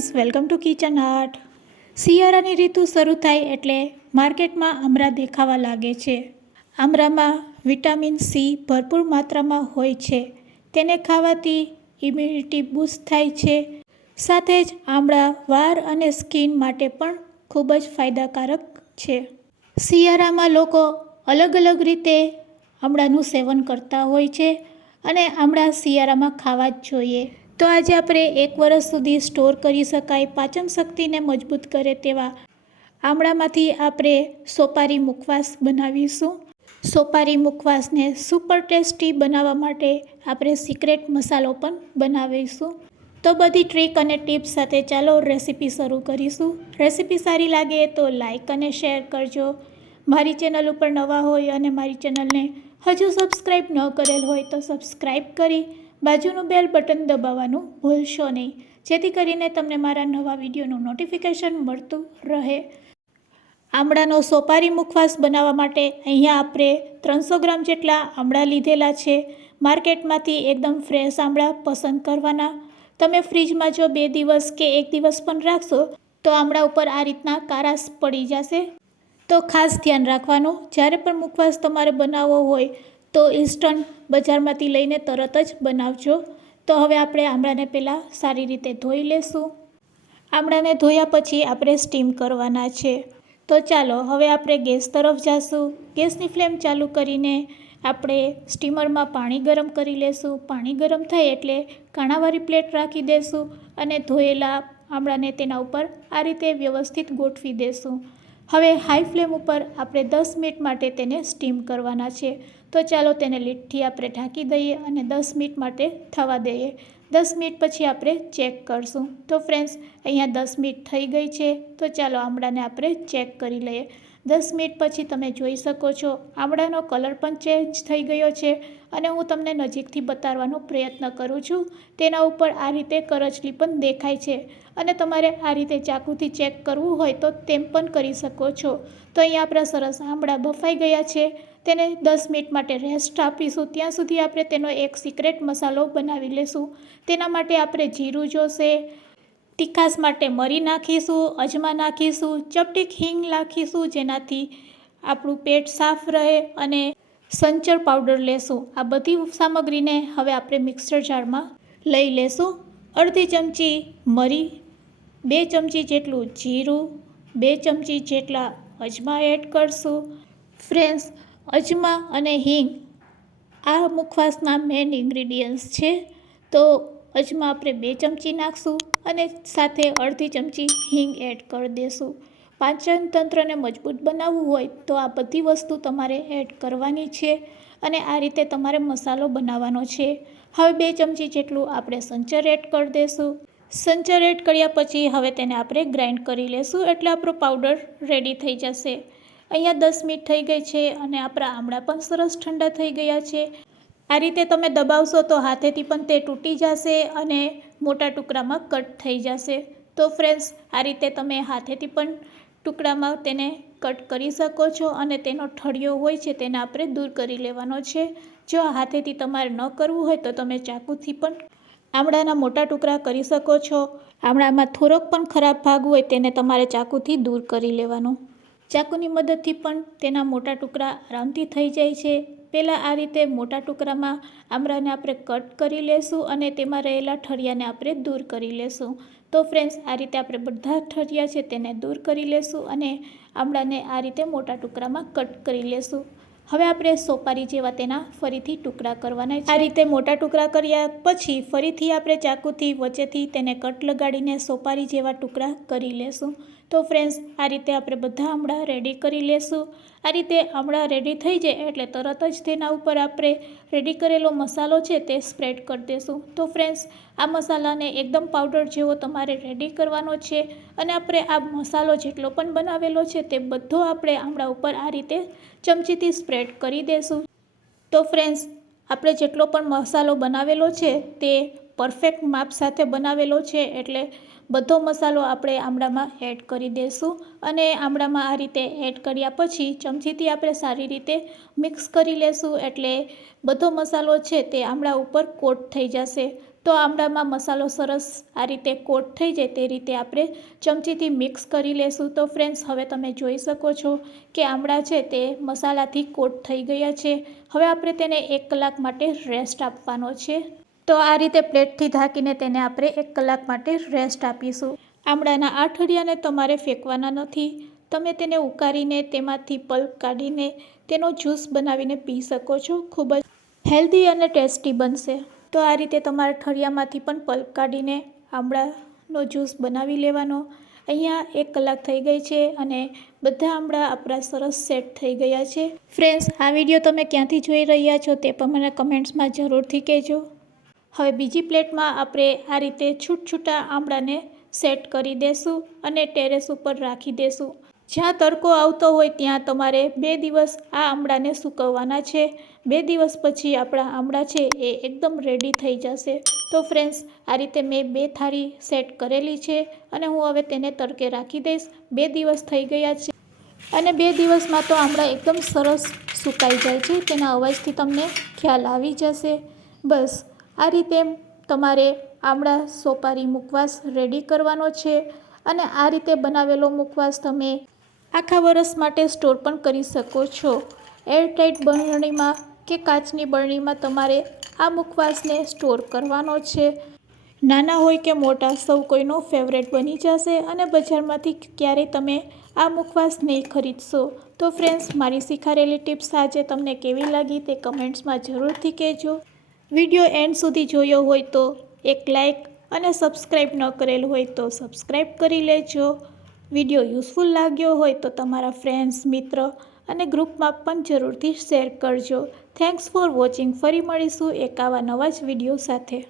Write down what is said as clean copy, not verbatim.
Friends, welcome to kitchen art. શિયાળાની ઋતુ શરૂ થાય એટલે માર્કેટમાં આમળા દેખાવા લાગે છે. આમળામાં વિટામિન સી ભરપૂર માત્રામાં હોય છે. તેને ખાવાથી ઇમ્યુનિટી બૂસ્ટ થાય છે. સાથે જ આમળા વાળ અને સ્કિન માટે પણ ખૂબ જ ફાયદાકારક છે. શિયાળામાં લોકો અલગ અલગ રીતે આમળાનું સેવન કરતા હોય છે અને આમળા શિયાળામાં ખાવા જ જોઈએ. તો આજે આપણે 1 વર્ષ સુધી સ્ટોર કરી શકાય, પાચન શક્તિને મજબૂત કરે તેવા આમળામાંથી આપણે સોપારી મુખવાસ બનાવીશું. સોપારી મુખવાસને સુપર ટેસ્ટી બનાવવા માટે આપણે સિક્રેટ મસાલો પણ બનાવીશું. તો બધી ટ્રીક અને ટિપ્સ સાથે ચાલો રેસીપી શરૂ કરીશું. રેસીપી સારી લાગે તો લાઈક અને શેર કરજો. મારી ચેનલ ઉપર નવા હોય અને મારી ચેનલને હજુ સબસ્ક્રાઈબ ન કરેલ હોય તો સબસ્ક્રાઈબ કરી બાજુનું બેલ બટન દબાવવાનું ભૂલશો નહીં, જેથી કરીને તમને મારા નવા વિડીયોનું નોટિફિકેશન મળતું રહે. આમળાનો સોપારી મુખવાસ બનાવવા માટે અહીંયા આપણે 300 ગ્રામ જેટલા આમળા લીધેલા છે. માર્કેટમાંથી એકદમ ફ્રેશ આમળા પસંદ કરવાના. તમે ફ્રીજમાં જો 2 દિવસ કે 1 દિવસ પણ રાખશો તો આમળા ઉપર આ રીતના કારાશ પડી જશે. તો ખાસ ધ્યાન રાખવાનું, જ્યારે પણ મુખવાસ તમારે બનાવવો હોય તો ઇન્સ્ટન્ટ બજારમાંથી લઈને તરત જ બનાવજો. તો હવે આપણે આમળાને પહેલાં સારી રીતે ધોઈ લેશું. આમળાને ધોયા પછી આપણે સ્ટીમ કરવાના છે. તો ચાલો હવે આપણે ગેસ તરફ જઈશું. ગેસની ફ્લેમ ચાલુ કરીને આપણે સ્ટીમરમાં પાણી ગરમ કરી લેશું. પાણી ગરમ થાય એટલે કાણાવાળી પ્લેટ રાખી દેશું અને ધોયેલા આમળાને તેના ઉપર આ રીતે વ્યવસ્થિત ગોઠવી દેશું. હવે હાઈ ફ્લેમ ઉપર આપણે 10 મિનિટ માટે તેને સ્ટીમ કરવાના છે. તો ચાલો તેને લીડથી આપણે ઢાંકી દઈએ અને 10 મિનિટ માટે થવા દઈએ. 10 મિનિટ પછી આપણે ચેક કરશું. તો ફ્રેન્ડ્સ, અહીંયા 10 મિનિટ થઈ ગઈ છે. તો ચાલો આમળાને આપણે ચેક કરી લઈએ. 10 મિનિટ પછી તમે જોઈ શકો છો આમળાનો કલર પણ ચેન્જ થઈ ગયો છે અને હું તમને નજીકથી બતાવવાનો પ્રયત્ન કરું છું. તેના ઉપર આ રીતે કરચલી પણ દેખાય છે અને તમારે આ રીતે ચાકુથી ચેક કરવું હોય તો તેમ પણ કરી શકો છો. તો અહીંયા આપણા સરસ આમળા બફાઈ ગયા છે. તેને 10 મિનિટ માટે રેસ્ટ આપીશું. ત્યાં સુધી આપણે તેનો એક સિક્રેટ મસાલો બનાવી લેશું. તેના માટે આપણે જીરું જોશે, તીખાશ માટે મરી નાખીશું, અજમા નાખીશું, ચપટીક હિંગ નાખીશું જેનાથી આપણું પેટ સાફ રહે, અને સંચર પાવડર લેશું. આ બધી સામગ્રીને હવે આપણે મિક્સર જારમાં લઈ લેશું. અડધી ચમચી મરી, 2 ચમચી જેટલું જીરું, 2 ચમચી જેટલા અજમા એડ કરશું. ફ્રેન્ડ્સ, અજમા અને હિંગ આ મુખવાસના મેઇન ઇન્ગ્રીડિયન્ટ્સ છે. તો અજમા આપણે 2 ચમચી નાખશું અને સાથે અડધી ચમચી હિંગ એડ કરી દેશું. પાચન તંત્રને મજબૂત બનાવવું હોય તો આ બધી વસ્તુ તમારે એડ કરવાની છે અને આ રીતે તમારે મસાલો બનાવવાનો છે. હવે 2 ચમચી જેટલું આપણે સંચર એડ કરી દઈશું. સંચર એડ કર્યા પછી હવે તેને આપણે ગ્રાઇન્ડ કરી લેશું એટલે આપણો પાવડર રેડી થઈ જશે. અહીંયા 10 મિનિટ થઈ ગઈ છે અને આપણા આમળા પણ સરસ ઠંડા થઈ ગયા છે. આ રીતે તમે દબાવશો તો હાથેથી પણ તે તૂટી જશે અને મોટા ટુકડામાં કટ થઈ જશે. તો ફ્રેન્ડ્સ, આ રીતે તમે હાથેથી પણ ટુકડામાં તેને કટ કરી શકો છો અને તેનો ઠળિયો હોય છે તેને આપણે દૂર કરી લેવાનો છે. જો હાથેથી તમારે ન કરવું હોય તો તમે ચાકુથી પણ આમળાના મોટા ટુકડા કરી શકો છો. આમળામાં થોડોક પણ ખરાબ ભાગ હોય તેને તમારે ચાકુથી દૂર કરી લેવાનો. ચાકુની મદદથી પણ તેના મોટા ટુકડા આરામથી થઈ જાય છે. પહેલાં આ રીતે મોટા ટુકડામાં આમળાને આપણે કટ કરી લેશું અને તેમાં રહેલા ઠળિયાને આપણે દૂર કરી લેશું. તો ફ્રેન્ડ્સ, આ રીતે આપણે બધા ઠળિયા છે તેને દૂર કરી લેશું અને આમળાને આ રીતે મોટા ટુકડામાં કટ કરી લેશું. હવે આપણે સોપારી જેવા તેના ફરીથી ટુકડા કરવાના છે. આ રીતે મોટા ટુકડા કર્યા પછી ફરીથી આપણે ચાકુથી વચ્ચેથી તેને કટ લગાડીને સોપારી જેવા ટુકડા કરી લેશું. તો ફ્રેન્ડ્સ, આ રીતે આપણે બધા આમળા રેડી કરી લેશું. આ રીતે આમળા રેડી થઈ જાય એટલે તરત જ તેના ઉપર આપણે રેડી કરેલો મસાલો છે તે સ્પ્રેડ કરી દેશું. તો ફ્રેન્ડ્સ, આ મસાલાને એકદમ પાવડર જેવો તમારે રેડી કરવાનો છે અને આપણે આ મસાલો જેટલો પણ બનાવેલો છે તે બધો આપણે આમળા ઉપર આ રીતે ચમચીથી સ્પ્રેડ કરી દેશું. તો ફ્રેન્ડ્સ, આપણે જેટલો પણ મસાલો બનાવેલો છે તે પરફેક્ટ માપ સાથે બનાવેલો છે એટલે બધો મસાલો આપણે આમળામાં એડ કરી દઈશું અને આમળામાં આ રીતે એડ કર્યા પછી ચમચીથી આપણે સારી રીતે મિક્સ કરી લેશું એટલે બધો મસાલો છે તે આમળા ઉપર કોટ થઈ જશે. તો આમળામાં મસાલો સરસ આ રીતે કોટ થઈ જાય તે રીતે આપણે ચમચીથી મિક્સ કરી લેશું. તો ફ્રેન્ડ્સ, હવે તમે જોઈ શકો છો કે આમળા છે તે મસાલાથી કોટ થઈ ગયા છે. હવે આપણે તેને 1 કલાક માટે રેસ્ટ આપવાનો છે. તો આ રીતે પ્લેટથી ઢાંકીને તેને આપણે 1 કલાક માટે રેસ્ટ આપીશું. આમળાના આ ઠળિયાને તમારે ફેંકવાના નથી. તમે તેને ઉકાળીને તેમાંથી પલ્પ કાઢીને તેનો જ્યુસ બનાવીને પી શકો છો. ખૂબ જ હેલ્ધી અને ટેસ્ટી બનશે. તો આ રીતે તમારા ઠળિયામાંથી પણ પલ્પ કાઢીને આમળાનો જ્યુસ બનાવી લેવાનો. અહીંયા 1 કલાક થઈ ગઈ છે અને બધા આમળા આપણા સરસ સેટ થઈ ગયા છે. ફ્રેન્ડ્સ, આ વિડીયો તમે ક્યાંથી જોઈ રહ્યા છો તે પણ મને કમેન્ટ્સમાં જરૂરથી કહેજો. હવે બીજી પ્લેટમાં આપણે આ રીતે છૂટા આમળાને સેટ કરી દેશું અને ટેરેસ ઉપર રાખી દેશું. જ્યાં તડકો આવતો હોય ત્યાં તમારે 2 દિવસ આ આમળાને સૂકવવાના છે. 2 દિવસ પછી આપણા આમળા છે એ એકદમ રેડી થઈ જશે. તો ફ્રેન્ડ્સ, આ રીતે મેં 2 થાળી સેટ કરેલી છે અને હું હવે તેને તડકે રાખી દઈશ. 2 દિવસ થઈ ગયા છે અને 2 દિવસમાં તો આમળા એકદમ સરસ સુકાઈ જાય છે. તેના અવાજથી તમને ખ્યાલ આવી જશે. બસ આ રીતે તમારે આમળા સોપારી મુખવાસ રેડી કરવાનો છે અને આ રીતે બનાવેલો મુખવાસ તમે આખા વર્ષ માટે સ્ટોર પણ કરી શકો છો. એરટાઇટ બરણીમાં કે કાચની બરણીમાં તમારે આ મુખવાસને સ્ટોર કરવાનો છે. નાના હોય કે મોટા, સૌ કોઈનો ફેવરેટ બની જશે અને બજારમાંથી ક્યારેય તમે આ મુખવાસ નહીં ખરીદશો. તો ફ્રેન્ડ્સ, મારી શીખવાડેલી ટિપ્સ આજે તમને કેવી લાગી તે કમેન્ટ્સમાં જરૂરથી કહેજો. વિડીયો એન્ડ સુધી જોયો હોય તો એક લાઇક અને સબસ્ક્રાઈબ ન કરેલ હોય તો સબસ્ક્રાઈબ કરી લેજો. વિડીયો યુઝફુલ લાગ્યો હોય તો તમારા ફ્રેન્ડ્સ, મિત્ર અને ગ્રુપમાં પણ જરૂરથી શેર કરજો. Thanks for watching. ફરી મળીશું એક આવા નવા જ વિડીયો સાથે.